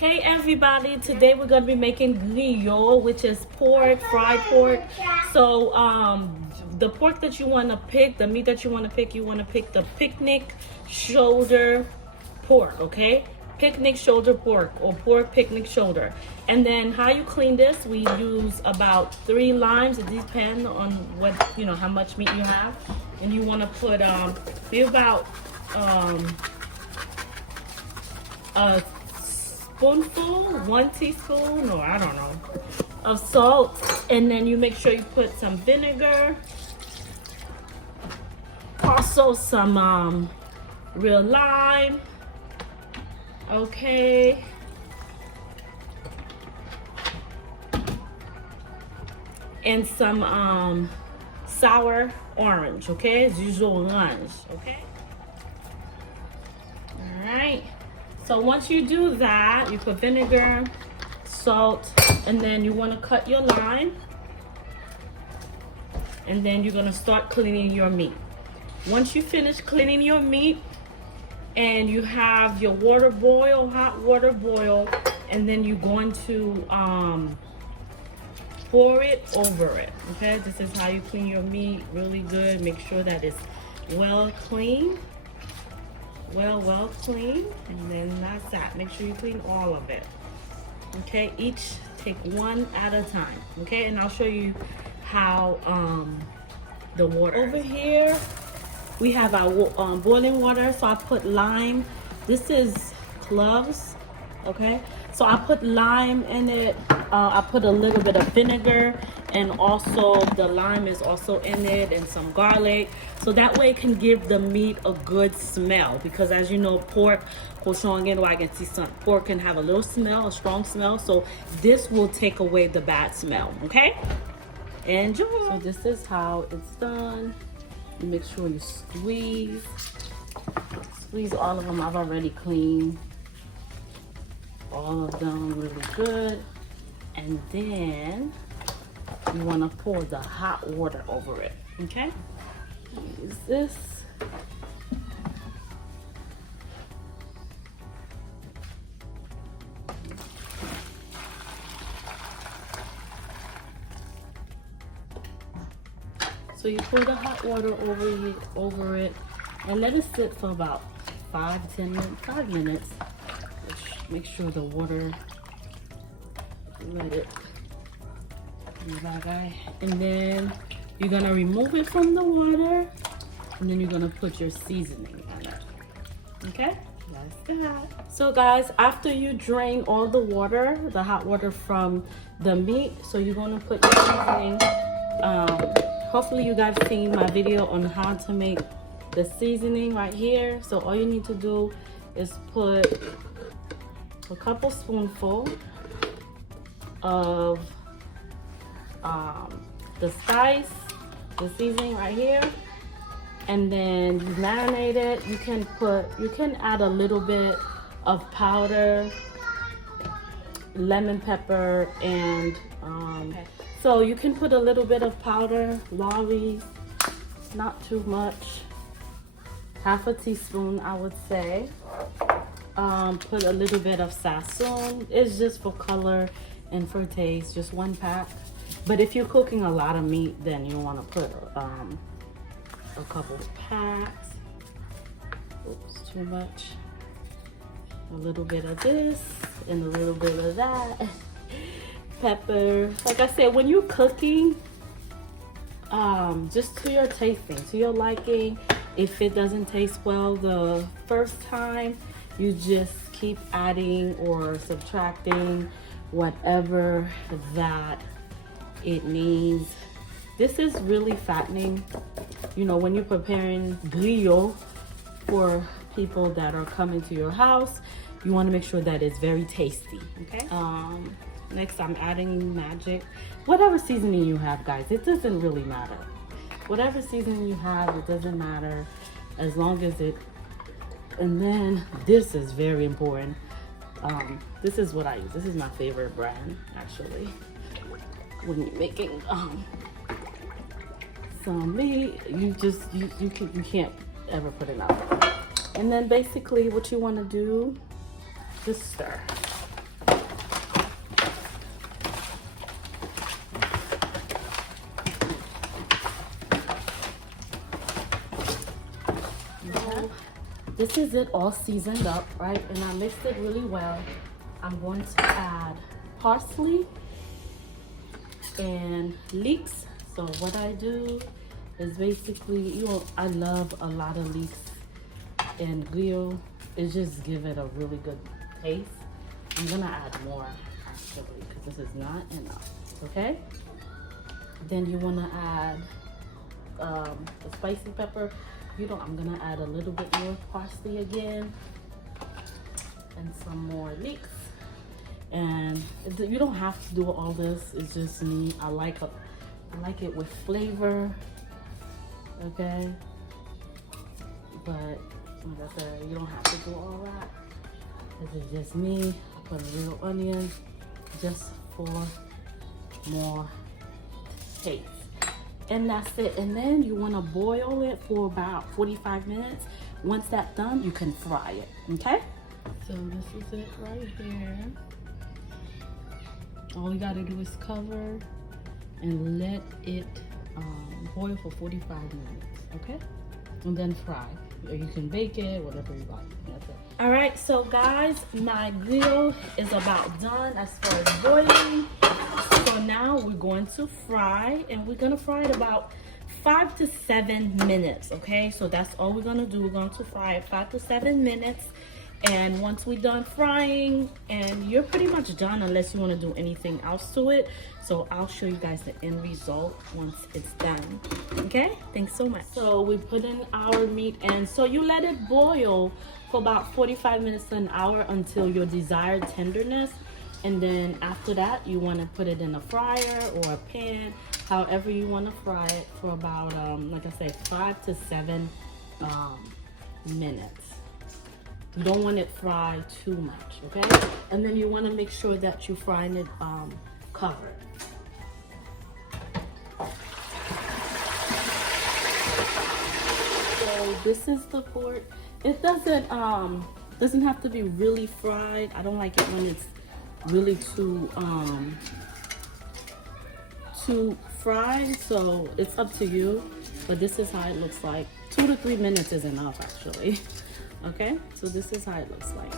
Hey everybody, today we're going to be making griot, which is pork, fried pork. So the pork that you want to pick, the meat that you want to pick the picnic shoulder pork, okay? Picnic shoulder pork, or pork picnic shoulder. And then how you clean this, we use about 3 limes. It depends on what, how much meat you have. And you want to put be about a spoonful, 1 teaspoon, or I don't know, of salt. And then you make sure you put some vinegar, also some real lime, okay, and some sour orange, okay, as usual, orange, okay. All right. So once you do that, you put vinegar, salt, and then you want to cut your lime. And then you're going to start cleaning your meat. Once you finish cleaning your meat and you have your water boil, hot water boil, and then you're going to pour it over it. Okay, this is how you clean your meat really good. Make sure that it's well cleaned. Well clean, and then that's that. Make sure you clean all of it. Okay, each take one at a time. Okay, and I'll show you how the water. Over here we have our boiling water. So I put lime. This is cloves. Okay, so I put lime in it. I put a little bit of vinegar, and also the lime is also in it, and some garlic, so that way it can give the meat a good smell. Because as you know, pork can have a little smell, a strong smell, so this will take away the bad smell. Okay, enjoy. So this is how it's done. You make sure you squeeze all of them. I've already cleaned all of them really good. And then you want to pour the hot water over it. Okay, use this. So you pour the hot water over it and let it sit for about 5 minutes. Make sure the water, let it, and then you're gonna remove it from the water, and then you're gonna put your seasoning on it. Okay, that's that. So guys, after you drain all the water, the hot water from the meat, so you're gonna put your seasoning. Hopefully you guys seen my video on how to make the seasoning right here. So all you need to do is put a couple spoonful of the spice, the seasoning right here, and then you marinate it. You can add a little bit of powder, lemon pepper, and so you can put a little bit of powder, Lawry, not too much, half a teaspoon I would say. Put a little bit of Sazon. It's just for color and for taste, just 1 pack. But if you're cooking a lot of meat, then you want to put a couple packs. Oops, too much. A little bit of this and a little bit of that. Pepper. Like I said, when you're cooking, just to your tasting, to your liking. If it doesn't taste well the first time, you just keep adding or subtracting whatever that it needs. This is really fattening. When you're preparing griot for people that are coming to your house, you want to make sure that it's very tasty. Okay. Next, I'm adding magic. Whatever seasoning you have, guys, it doesn't really matter. Whatever seasoning you have, it doesn't matter, as long as it. And then this is very important. This is what I use. This is my favorite brand, actually. When you're making some meat, you can't ever put enough. And then basically what you want to do, just stir. this is it all seasoned up, right? And I mixed it really well. I'm going to add parsley and leeks. So what I do is basically, you know, I love a lot of leeks and Griot. It just give it a really good taste. I'm gonna add more actually because this is not enough. Okay. Then you wanna add the spicy pepper. You know, I'm gonna add a little bit more parsley again and some more leeks. And you don't have to do all this. It's just me. I like it with flavor. Okay. But like I said, you don't have to do all that. This is just me. I put a little onion just for more taste. And that's it. And then you want to boil it for about 45 minutes. Once that's done, you can fry it. Okay? So this is it right here. All you got to do is cover and let it boil for 45 minutes. Okay? And then fry. Or you can bake it, whatever you like. That's it. All right, so guys, my griot is about done as far as boiling. So now we're going to fry, and we're gonna fry it about 5 to 7 minutes. Okay, so that's all we're gonna do. We're going to fry it 5 to 7 minutes. And once we're done frying, and you're pretty much done unless you want to do anything else to it. So I'll show you guys the end result once it's done. Okay, thanks so much. So we put in our meat, and so you let it boil for about 45 minutes to an hour until your desired tenderness. And then after that, you want to put it in a fryer or a pan, however you want to fry it, for about like I said, 5 to 7 minutes. You don't want it fried too much, okay? And then you want to make sure that you're frying it covered. So this is the pork. It doesn't have to be really fried. I don't like it when it's really too fried. So it's up to you. But this is how it looks like. 2 to 3 minutes is enough, actually. Okay, so this is how it looks like.